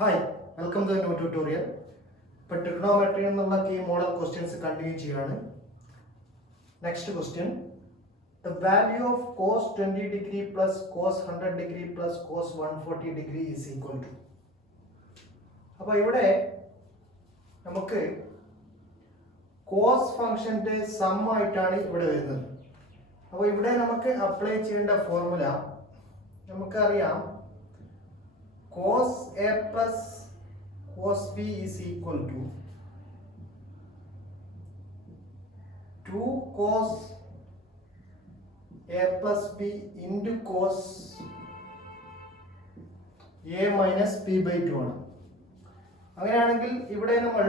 Hi, welcome to new tutorial. ഇപ്പോൾ trigonometry എന്നുള്ള key model questions continue ചെയ്യുകയാണ്. Next question, the value of cos 20 degree plus cos 100 degree plus cos 140 degree is equal to. അപ്പോൾ ഇവിടെ നമുക്ക് cos ഫംഗ്ഷന്റെ some ആയിട്ടാണ് ഇവിടെ വരുന്നത്. അപ്പോൾ ഇവിടെ നമുക്ക് അപ്ലൈ ചെയ്യേണ്ട ഫോർമുല നമുക്കറിയാം. Cos A plus cos B is equal to 2 cos A plus B into cos A minus B by 2 ആണ്. അങ്ങനെയാണെങ്കിൽ ഇവിടെ നമ്മൾ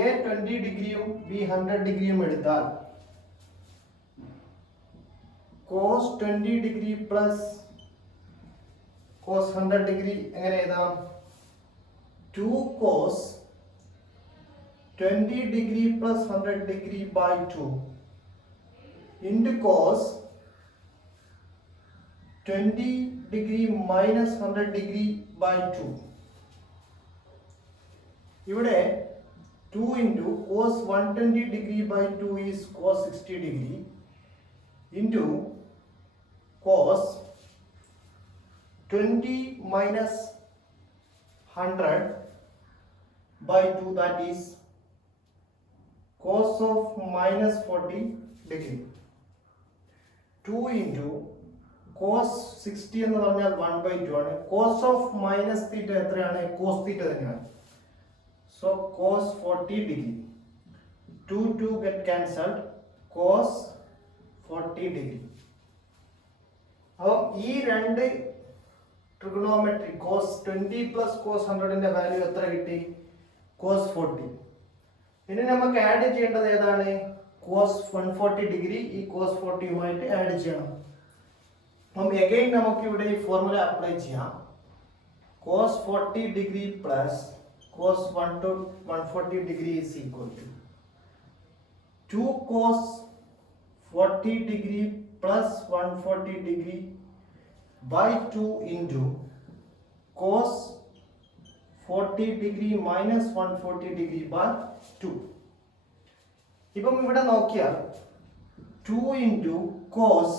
A 20 ഡിഗ്രിയും B 100 ഡിഗ്രിയും എടുത്താൽ cos 20 degree plus cos 100 degree എങ്ങനെ എഴുതാം? 2 cos 20 degree plus 100 degree by 2 into cos 20 degree minus 100 degree by 2. ഇവിടെ 2 into cos 120 degree by 2 is cos 60 degree into cos 20 minus 100 by 2, that is cos of minus 40 degree. 2 into cos 60 എന്ന് പറഞ്ഞാൽ 1 by 2 ആണ്. cos of minus theta എത്രയാണ്? cos theta തന്നെയാണ്. so cos 40 degree. 2 get cancelled. cos 40 degree. അപ്പോൾ ഈ രണ്ട് trigonometry cos 20 plus cos 100ന്റെ value എത്ര കിട്ടി? cos 40. ഇനി നമുക്ക് ആഡ് ചെയ്യേണ്ടത് ഏതാണ്? cos 140 ഡിഗ്രി ഈ cos 40യുമായിട്ട് ആഡ് ചെയ്യണം. അപ്പം അഗൈൻ നമുക്ക് ഇവിടെ ഈ ഫോർമുല അപ്ലൈ ചെയ്യാം. cos 40 degree plus cos 140 degree is equal to 2 cos 40 degree plus 140 degree by 2 into cos 40 degree minus 140 degree by 2. ഇപ്പം ഇവിടെ നോക്കിയാൽ 2 into cos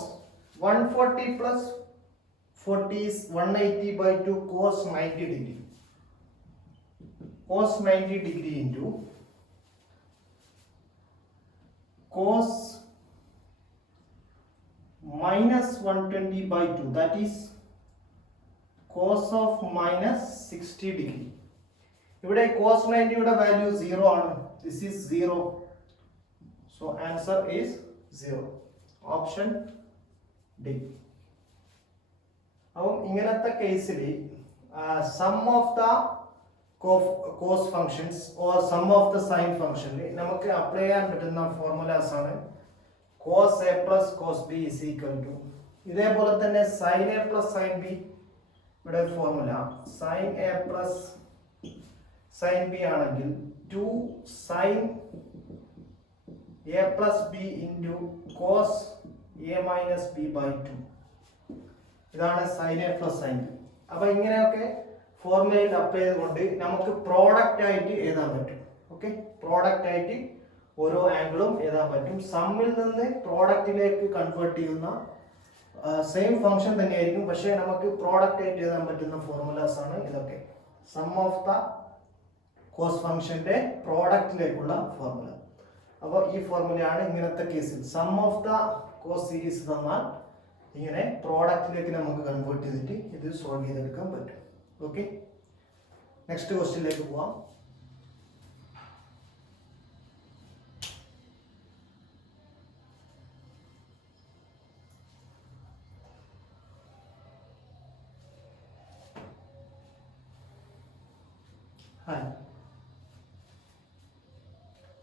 140 plus 40 is 180 by 2 cos 90 degree. cos 90 degree into cos minus 120 by 2, that is cos of minus 60 degree. ഇവിടെ cos 90 യുടെ value 0 ആണ്. this is 0, so answer is 0, option D. അപ്പോൾ ഇങ്ങനത്തെ കേസിൽ sum of the cos functions or sum of the sin function നമുക്ക് apply ചെയ്യാൻ പറ്റുന്ന formulas ആണ് cos A plus cos B is equal to, ഇതേപോലെ തന്നെ sin A plus sin B. ഇവിടെ formula sin A plus sin B ആണെങ്കിൽ 2 sin A plus B into cos A minus B by 2. ഇതാണ് sin A plus sin B. അപ്പോൾ ഇങ്ങനെയൊക്കെ ഫോർമുലയിൽ apply ചെയ്തുകൊണ്ട് നമുക്ക് പ്രോഡക്റ്റ് ആയിട്ട് എഴുതാൻ പറ്റും. ഓക്കെ, പ്രോഡക്റ്റ് ആയിട്ട് ഓരോ ആംഗിളും എഴുതാൻ പറ്റും. സമ്മിൽ നിന്ന് പ്രോഡക്റ്റിലേക്ക് കൺവേർട്ട് ചെയ്യുന്ന സെയിം ഫംഗ്ഷൻ തന്നെയായിരിക്കും, പക്ഷേ നമുക്ക് പ്രോഡക്റ്റ് ആയിട്ട് എഴുതാൻ പറ്റുന്ന ഫോർമുലാസ് ആണ് ഇതൊക്കെ. സം ഓഫ് ദ കോസ് ഫംഗ്ഷന്റെ പ്രോഡക്റ്റിലേക്കുള്ള ഫോർമുല. അപ്പോൾ ഈ ഫോർമുലയാണ് ഇങ്ങനത്തെ കേസിൽ sum of the cos series തന്നാൽ ഇങ്ങനെ പ്രോഡക്റ്റിലേക്ക് നമുക്ക് കൺവേർട്ട് ചെയ്തിട്ട് ഇത് സോൾവ് ചെയ്തെടുക്കാൻ പറ്റും. ഓക്കെ, നെക്സ്റ്റ് ക്വസ്റ്റ്യനിലേക്ക് പോവാം.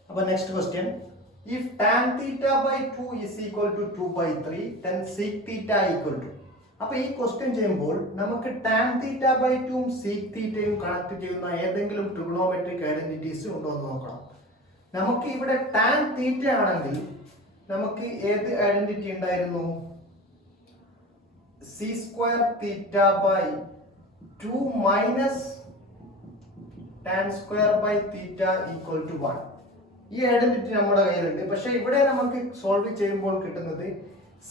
അപ്പോൾ next question, if tan theta by 2 is equal to 2 by 3 then sec theta equal to. അപ്പോൾ ഈ ക്വസ്റ്റ്യൻ ചെയ്യുമ്പോൾ നമുക്ക് tan theta by 2 ഉം sec theta യും കണക്ട് ചെയ്യുന്ന ഏതെങ്കിലും ട്രിഗണോമെട്രിക് ഐഡന്റിറ്റീസ് ഉണ്ടോ എന്ന് നോക്കണം. നമുക്ക് ഇവിടെ tan theta ആണെങ്കിൽ നമുക്ക് ഏത് ഐഡന്റിറ്റി ഉണ്ടായിരുന്നു? c square theta by 2 minus tan square by theta equal to 1. ഈ ഐഡന്റിറ്റി നമ്മുടെ കയ്യിലുണ്ട്. പക്ഷെ ഇവിടെ നമുക്ക് സോൾവ് ചെയ്യുമ്പോൾ കിട്ടുന്നത്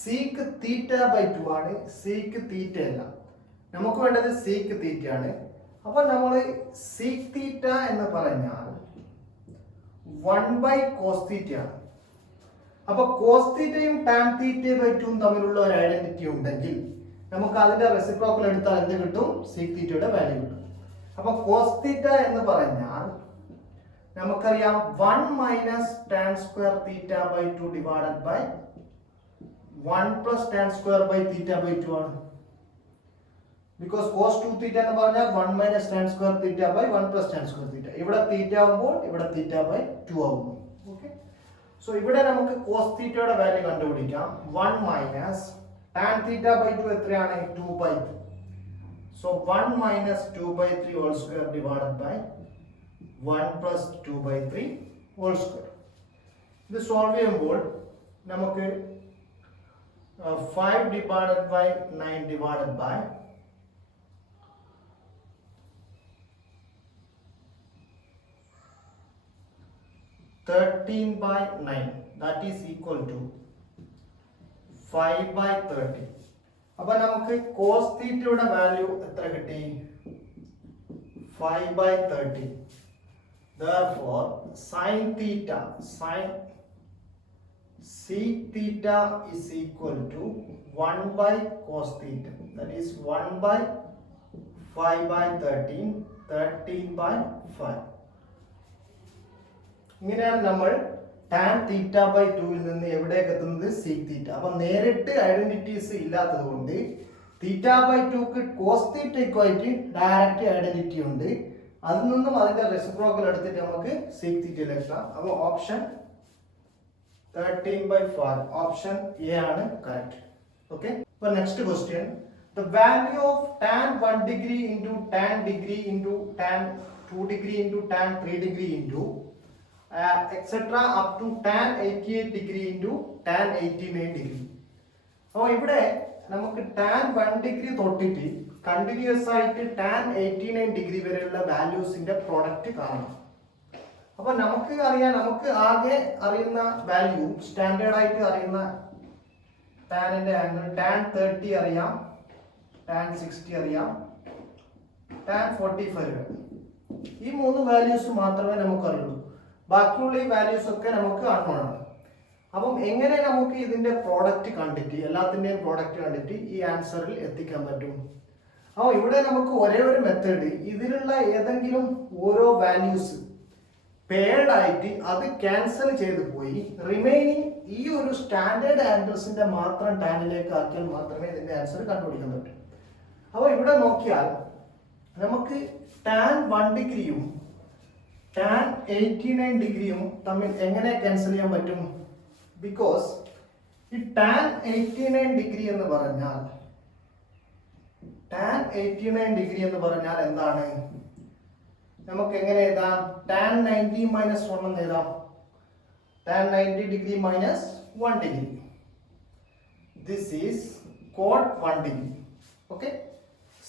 സീക്ക് തീറ്റ ബൈ 2 ആണ്. സീക്ക് തീറ്റ അല്ല, നമുക്ക് വേണ്ടത് സീക്ക് തീറ്റ ആണ്. അപ്പൊ നമ്മൾ സീക്ക് തീറ്റ എന്ന് പറഞ്ഞാൽ 1 ബൈ കോസ് തീറ്റ ആണ്. അപ്പൊ കോസ് തീറ്റയും ടാൻ തീറ്റ ബൈ 2 തമ്മിലുള്ള ഒരു ഐഡന്റിറ്റി ഉണ്ടെങ്കിൽ നമുക്ക് അതിന്റെ റെസിപ്രോക്കൽ എടുത്താൽ എന്ത് കിട്ടും? സീക്ക് തീറ്റയുടെ വാല്യൂ കിട്ടും. അപ്പൊ കോസ് തീറ്റ എന്ന് പറഞ്ഞാൽ നമുക്കറിയാം 1 minus tan square theta by 2 divided by 1 plus tan square by theta by 2 ആണ്. ബിക്കോസ് കോസ് 2 തീറ്റ എന്ന് പറഞ്ഞാൽ 1 minus tan square theta by 1 plus tan square theta. ഇവിടെ തീറ്റ ആവുമ്പോൾ ഇവിടെ തീറ്റ ബൈ 2 ആവുന്നു. ഓക്കെ, സോ ഇവിടെ നമുക്ക് കോസ് തീറ്റയുടെ വാല്യൂ കണ്ടുപിടിക്കാം. 1 മൈനസ് ടാൻ തീറ്റ ബൈ 2 എത്രയാണ്? 2 by 3. So 1 minus 2 by 3 whole square divided by 1 plus 2 by 3 whole square. ഇത് സോൾവ് ചെയ്യുമ്പോൾ നമുക്ക് 5 divided by 9 divided by 13 by 9 that is equal to 5 by 30. അപ്പൊ നമുക്ക് കോസ് തീറ്റയുടെ വാല്യൂ എത്ര കിട്ടി? 5 by 30. Therefore sin theta sec theta is equal to 1 by cos theta, that is 1 by 5 by 13 by 5. ഇങ്ങനെയാണ് നമ്മൾ ടാൻ തീറ്റ ബൈ 2 നിന്ന് എവിടേക്ക് എത്തുന്നത്? Sec theta. അപ്പൊ നേരിട്ട് ഐഡന്റിറ്റീസ് ഇല്ലാത്തത് കൊണ്ട് തീറ്റ ബൈ 2ക്ക് കോസ് തീറ്റയ്ക്കുമായിട്ട് ഡയറക്റ്റ് ഐഡന്റിറ്റി ഉണ്ട്. അതിൽ നിന്നും അതിന്റെ റെസിപ്രോക്കൽ എടുത്തിട്ട് നമുക്ക് സീക് തീറ്റയിലേക്ക് എത്താം. അപ്പൊ ഓപ്ഷൻ 13 by 5, ഓപ്ഷൻ എ ആണ് കറക്റ്റ്. ഓക്കെ, അപ്പൊ next question. The value of tan 1 degree into tan degree into tan 2 degree into tan 3 degree into etc. up to tan 88 degree into tan 89 degree. അപ്പോൾ ഇവിടെ നമുക്ക് tan 1 degree തൊട്ടിട്ട് continuous ആയിട്ട് tan 89 degree വരെയുള്ള വാല്യൂസിന്റെ product കാണണം. അപ്പൊ നമുക്ക് അറിയാം, നമുക്ക് ആകെ അറിയുന്ന വാല്യൂ സ്റ്റാൻഡേർഡ് ആയിട്ട് അറിയുന്ന ടാനിന്റെ ആംഗിൾ tan 30 അറിയാം, tan 60 അറിയാം, tan 45 അറിയാം. ഈ 3 വാല്യൂസ് മാത്രമേ നമുക്ക് അറിയുള്ളൂ. ബാക്കിയുള്ള ഈ വാല്യൂസ് ഒക്കെ നമുക്ക് അൺനോൺ ആണ്. അപ്പം എങ്ങനെ നമുക്ക് ഇതിന്റെ പ്രോഡക്റ്റ് കണ്ടിട്ട് എല്ലാത്തിന്റെയും പ്രോഡക്റ്റ് കണ്ടിട്ട് ഈ ആൻസറിൽ എത്തിക്കാൻ പറ്റും? അപ്പോൾ ഇവിടെ നമുക്ക് ഒരേ ഒരു മെത്തേഡ്, ഇതിലുള്ള ഏതെങ്കിലും ഓരോ വാല്യൂസ് പെയർഡ് ആയിട്ട് അത് ക്യാൻസൽ ചെയ്ത് പോയി റിമൈനിങ് ഈ ഒരു സ്റ്റാൻഡേർഡ് ആംഗിൾസിന്റെ മാത്രം ടാനിലേക്ക് ആക്കിയാൽ മാത്രമേ ഇതിന്റെ ആൻസർ കണ്ടുപിടിക്കാൻ പറ്റൂ. അപ്പോൾ ഇവിടെ നോക്കിയാൽ നമുക്ക് tan 1 ഡിഗ്രിയും tan 89 ഡിഗ്രിയും തമ്മിൽ എങ്ങനെ ക്യാൻസൽ ചെയ്യാൻ പറ്റും? ബിക്കോസ് ഈ tan 89 ഡിഗ്രി എന്ന് പറഞ്ഞാൽ എന്താണ്? നമുക്ക് എങ്ങനെ എഴുതാം? tan 90 minus 1 എന്ന് എഴുതാം. tan 90 degree minus 1 degree. This is cot 1 degree. Okay.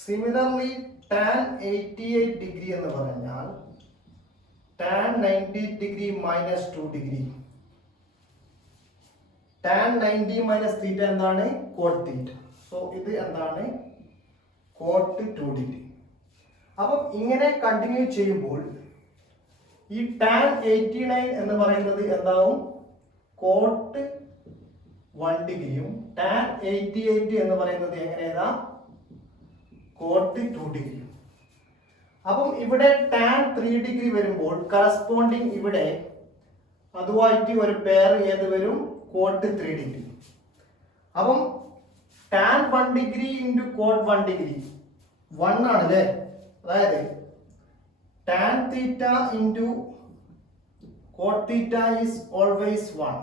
Similarly, tan 88 degree എന്ന് പറഞ്ഞാൽ tan 90 degree minus 2 degree. tan 90 minus theta എന്താണ്? cot theta. So ഇത് എന്താണ്? cot 2 degree. അപ്പം ഇങ്ങനെ കണ്ടിന്യൂ ചെയ്യുമ്പോൾ ഈ tan 89 എന്ന് പറയുന്നത് എന്താവും? cot 1 ഡിഗ്രിയും tan 88 എന്ന് പറയുന്നത് എങ്ങനെയാ? cot 2 ഡിഗ്രിയും. അപ്പം ഇവിടെ tan 3 ഡിഗ്രി വരുമ്പോൾ കറസ്പോണ്ടിങ് ഇവിടെ അതുമായിട്ട് ഒരു പെയർ ഏത് വരും? cot 3 degree. അപ്പം tan 1 degree into cot 1 degree 1 ആണല്ലേ? അതായത് tan theta into cot theta is always 1.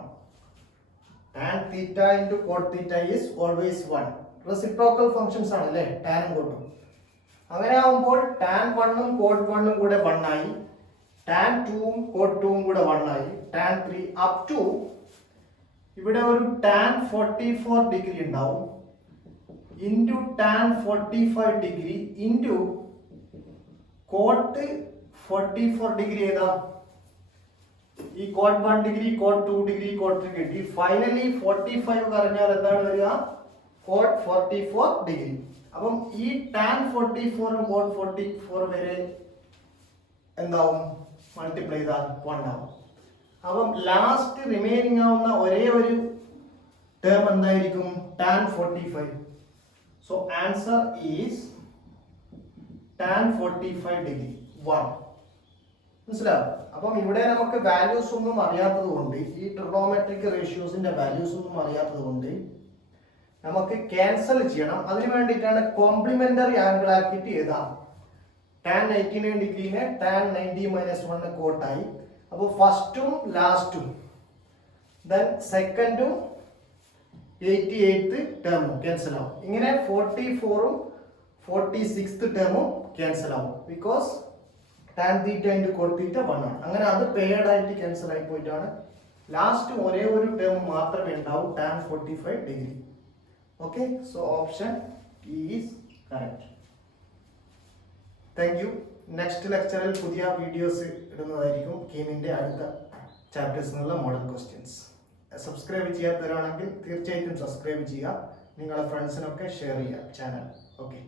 tan theta into cot theta is always 1. Reciprocal functions ആണല്ലേ ടാനും കോട്ടും. അങ്ങനെ ആവുമ്പോൾ tan 1ഉം cot 1ഉം കൂടെ 1 ആയി, tan 2ഉം cot 2ഉം കൂടെ 1 ആയി, tan 3 അപ് ടു ഇവിടെ ഒരു tan 44 ഡിഗ്രി ഉണ്ടാവും into tan 45 degree into cot 44 degree ഏതാ? ഈ code 1 degree, code 2 degree, code 3 കിട്ടി. ഫൈനലി 45 പറഞ്ഞാൽ എന്താണ് വരിക? Code 44 degree. അപ്പം ഈ ടാൻ 44 കോഡ് 44 വരെ എന്താവും? മൾട്ടിപ്ലൈ ചെയ്താൽ 1 ആവും. അപ്പം ലാസ്റ്റ് റിമൈനിങ് ആവുന്ന ഒരേ ഒരു ടേം എന്തായിരിക്കും? Tan 45. So answer is tan 45 degree 1. മനസ്സിലാവും? അപ്പം ഇവിടെ നമുക്ക് വാല്യൂസ് ഒന്നും അറിയാത്തത് കൊണ്ട്, ഈ ട്രിഗണോമെട്രിക് റേഷ്യോസിന്റെ വാല്യൂസ് ഒന്നും അറിയാത്തത് കൊണ്ട് നമുക്ക് ക്യാൻസൽ ചെയ്യണം. അതിന് വേണ്ടിയിട്ടാണ് കോംപ്ലിമെന്ററി ആംഗിൾ ആക്കിയിട്ട് എഴുതാം. ടാൻ 99 ഡിഗ്രീനെ ടാൻ 90 - 1 കോട്ടായി. അപ്പോൾ ഫസ്റ്റും ലാസ്റ്റും ദെൻ സെക്കൻഡും 88th ടേമും ക്യാൻസൽ ആവും. ഇങ്ങനെ 44ഉം 46th ടേമും ക്യാൻസൽ ആവും. Because tan theta into coat തീറ്റ 1 ആണ്. അങ്ങനെ അത് പെയർഡ് ആയിട്ട് ക്യാൻസൽ ആയി പോയിട്ടാണ് ലാസ്റ്റ് ഒരേ ഒരു ടേം മാത്രമേ ഉണ്ടാവൂ, tan 45 degree. Okay, so option is correct. Thank you. Next ലെക്ചറിൽ പുതിയ വീഡിയോസ് ഇടുന്നതായിരിക്കും. കീമിൻ്റെ അടുത്ത ചാപ്റ്റേഴ്സിനുള്ള മോഡൽ ക്വസ്റ്റ്യൻസ്. സബ്സ്ക്രൈബ് ചെയ്യാത്തവരാണെങ്കിൽ തീർച്ചയായിട്ടും സബ്സ്ക്രൈബ് ചെയ്യുക. നിങ്ങളുടെ ഫ്രണ്ട്സിനൊക്കെ ഷെയർ ചെയ്യുക ചാനൽ. ഓക്കെ.